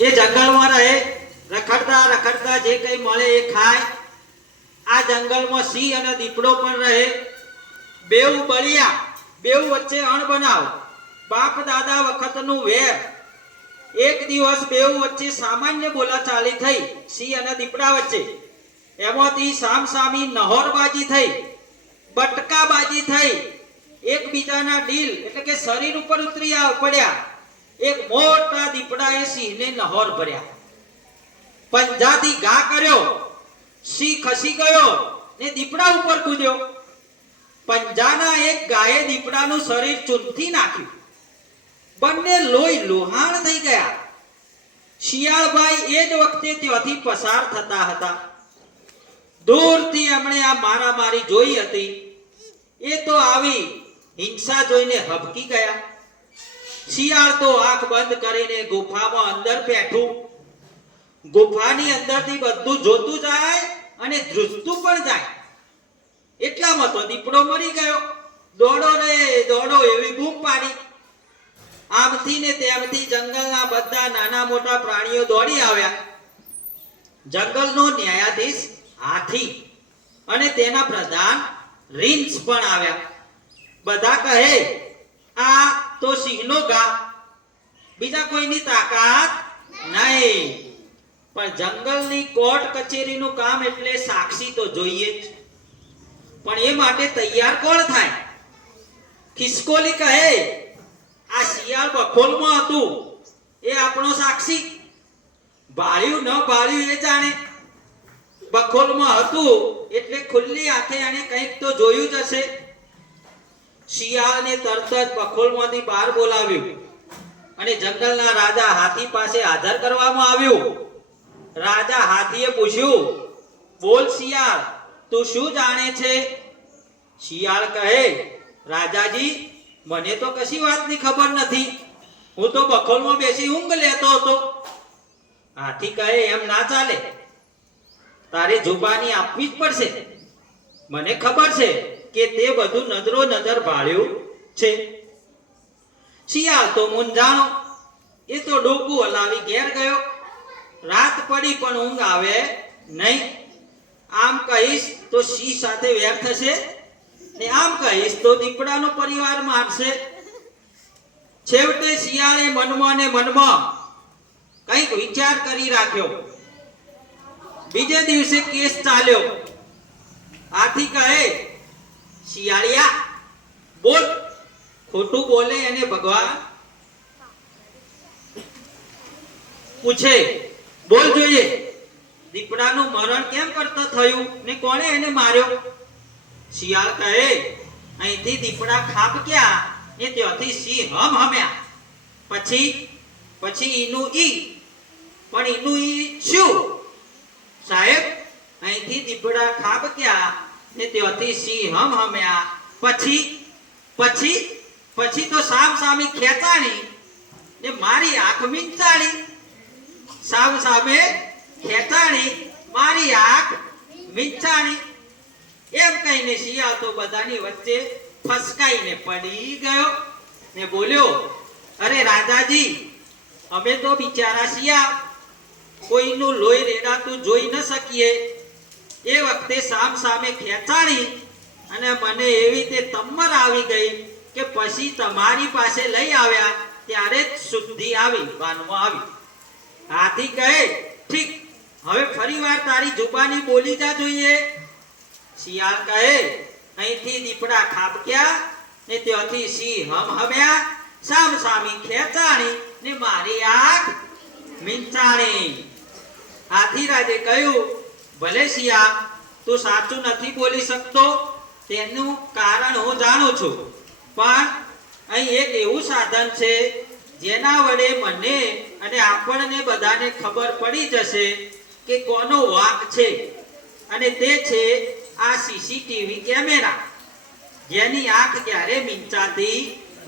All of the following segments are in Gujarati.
એ જંગલમાં રહે, રખડતા રખડતા જે કંઈ મળે એ ખાય. આ જંગલમાં સિંહ અને દીપડો પણ રહે. બેઉ બળિયા, બેઉ વચ્ચે અણ બનાવ. બાપ દાદા વખતનું વેર. એક દિવસ બેઉ વચ્ચે સામાન્ય બોલાચાલી થઈ, સિંહ અને દીપડા વચ્ચે. એમાંથી સામસામી નહોરબાજી થઈ, બટકાબાજી થઈ. એકબીજાના ડીલ એટલે કે શરીર ઉપર ઉતરી આવ પડ્યા. એક મોટા દીપડાએ સિંહને નહોર ભર્યા. પંજાથી ઘા કર્યો, સિંહ ખસી ગયો ને દીપડા ઉપર કૂદ્યો. પંજાના એક ગાયે દીપડાનું શરીર ચૂંથી નાખ્યું. બંને લોહી લોહાણ થઈ ગયા. શિયાળભાઈ એ જ વખતે ત્યાંથી પસાર થતા હતા. દૂરથી એમણે આ મારામારી જોઈ હતી. એ તો આવી હિંસા જોઈને હબકી ગયા. શિયાળ તો આંખ બંધ કરીને ગુફામાં અંદર બેઠું. ગુફાની અંદરથી બધું જોતું જાય અને ધ્રુજતું પણ જાય. એટલામાં તો દીપડો મરી ગયો. દોડો રે, દોડો એવી બૂમ પાડી. આમથી ને તેમથી જંગલના બધા નાના મોટા પ્રાણીઓ દોડી આવ્યા. જંગલનો ન્યાયાધીશ હાથી અને તેના પ્રધાન રીંછ પણ આવ્યા. બધા કહે આ તો સિંહનો ગા. બીજા કોઈની તાકાત નહીં. પણ જંગલની કોર્ટ કચેરીનું કામ એટલે સાક્ષી તો જોઈએ જ. પણ એ માટે તૈયાર કોણ થાય? ખિસકોલી કહે, આ શિયાળ બખોલમાં હતું. એ આપણો સાક્ષી. ભાળ્યું ન ભાળ્યું એ જાણે. બખોલમાં હતું એટલે ખુલ્લી આંખે એને કંઈક તો જોયું જ હશે. શિયાળને તરત જ બખોલમાંથી બહાર બોલાવ્યું અને જંગલના રાજા હાથી પાસે હાજર કરવામાં આવ્યું. રાજા હાથીએ પૂછ્યું, બોલ શિયાળ, તું શું જાણે છે? શિયાળ કહે, રાજાજી, મને તો કશી વાતની ખબર નથી. હું તો બખોલમાં બેસી ઊંઘ લેતો હતો. હાથી કહે, એમ ના ચાલે. તારે જુબાની આપવી જ પડશે. મને ખબર છે. કે તે બધું નજરો નજર ભાળ્યું છે. શિયાળ તો મૂંઝાણો એ તો ડોકું હલાવી ઘેર ગયો. રાત પડી પણ ઊંઘ આવે નહીં. આમ કહીશ તો સિંહ સાથે વેર થશે? ને આમ કહીશ તો દીપડાનો પરિવાર મારશે. છેવટે શિયાળે મનમાં ને મનમાં કંઈક વિચાર કરી રાખ્યો. બીજે દિવસે કેસ ચાલ્યો. આથી કહે શિયાળિયા. બોલ. ખોટું બોલે એને ભગવાન. પૂછે. બોલ જોઈએ. દીપડાનું મરણ કેમ કરતા થયું? ને કોણે એને માર્યો? શિયાળ કહે, અહીંથી દીપડા ખાબક્યા ને ત્યાંથી સિંહ હમ હમ્યા. પછી પછી ઈનું ઈ. પણ ઈનું ઈ શું? સાહેબ, અહીંથી દીપડા ખાબક્યા ને હતી સિંહ હમ હમ્યા. પછી પછી પછી તો સામ સામી ખેંચાણી ને મારી આંખ મીંચાણી સામ સામે ખેંચાણી મારી આંખ મીંચાણી એમ કહીને શિયા તો બધાની વચ્ચે ફસકાઈને પડી ગયો ને બોલ્યો, અરે રાજાજી, અમે તો બિચારા શિયા. કોઈનું લોહી રેડાતું જોઈ ન શકીએ. એ વખતે સામ સામે ખેંચાણી અને મને એવી રીતે તમર આવી ગઈ કે પછી તમારી પાસે લઈ આવ્યા ત્યારે જ શુદ્ધિ આવી વાનમાં આવી. હાથી કહે, ઠીક, હવે ફરીવાર તારી જુબાની બોલી જા જોઈએ. શિયાળ કહે, અહીંથી દીપડા ખાબક્યા ને ત્યાંથી સિંહ હમ હમ્યા. સામ સામી ખેંચાણી ને મારી આંખ મીંચાણી. હાથી રાજે કહ્યું ભલે શિયા, તું સાચું નથી બોલી શકતો, તેનું કારણ હું જાણું છું. પણ અહીં એક એવું સાધન છે, જેના વડે મને અને આપણને બધાને ખબર પડી જશે કે કોનો વાંક છે. અને તે છે આ સીસીટીવી કેમેરા, જેની આંખ ક્યારે મીંચાતી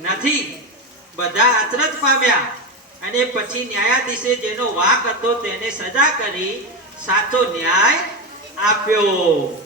નથી. બધા અચરજ પામ્યા અને પછી ન્યાયાધીશે જેનો વાંક હતો તેને સજા કરી સાચો ન્યાય આપ્યો.